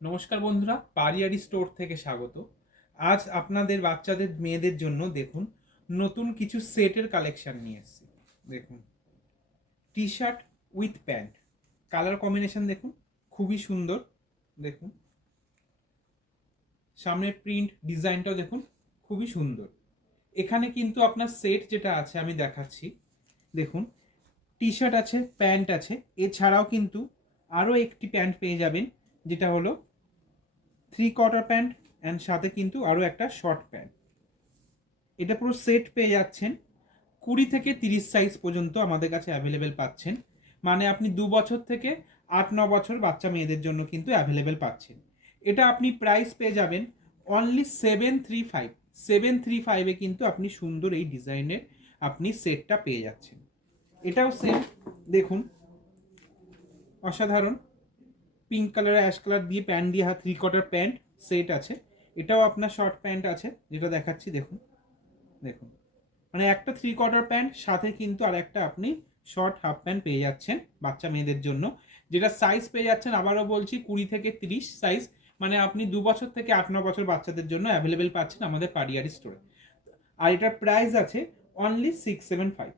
নমস্কার বন্ধুরা, পারিয়ারি স্টোর থেকে স্বাগত। আজ আপনাদের বাচ্চাদের মেয়েদের জন্য দেখুন নতুন কিছু সেটের কালেকশন নিয়ে এসেছি। দেখুন, T shirt with pant, colour combination দেখুন খুবই সুন্দর। দেখুন সামনের প্রিন্ট ডিজাইনটাও দেখুন খুবই সুন্দর। এখানে কিন্তু আপনার সেট যেটা আছে আমি দেখাচ্ছি। দেখুন, টি শার্ট আছে, প্যান্ট আছে, এছাড়াও কিন্তু আরও একটি প্যান্ট পেয়ে যাবেন, যেটা হলো 3/4 প্যান্ট অ্যান্ড সাথে কিন্তু আরও একটা শর্ট প্যান্ট। এটা পুরো সেট পেয়ে যাচ্ছেন। 20 থেকে 30 সাইজ পর্যন্ত আমাদের কাছে অ্যাভেলেবেল পাচ্ছেন। মানে আপনি 2 বছর থেকে 8-9 বছর বাচ্চা মেয়েদের জন্য কিন্তু অ্যাভেলেবেল পাচ্ছেন। এটা আপনি প্রাইস পেয়ে যাবেন অনলি 735। 735-এ কিন্তু আপনি সুন্দর এই ডিজাইনের আপনি সেটটা পেয়ে যাচ্ছেন। এটাও সেম, দেখুন অসাধারণ পিঙ্ক কালার অ্যাশ কালার দিয়ে প্যান্ট দিয়ে 3/4 প্যান্ট সেট আছে। এটাও আপনার শর্ট প্যান্ট আছে, যেটা দেখাচ্ছি। দেখুন দেখুন মানে একটা 3/4 প্যান্ট, সাথে কিন্তু আর একটা আপনি শর্ট হাফ প্যান্ট পেয়ে যাচ্ছেন বাচ্চা মেয়েদের জন্য, যেটা সাইজ পেয়ে যাচ্ছেন আবারও বলছি 20 থেকে 30 সাইজ। মানে আপনি 2 বছর থেকে 8-9 বছর বাচ্চাদের জন্য অ্যাভেলেবেল পাচ্ছেন আমাদের পারিয়ারি স্টোরে। আর এটার প্রাইস আছে অনলি 675।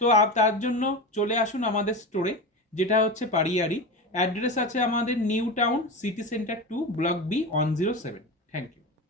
তো তার জন্য চলে আসুন আমাদের স্টোরে, যেটা হচ্ছে পারিয়ারি। অ্যাড্রেস আছে আমাদের New Town City Centre 2 block B 107। Thank you.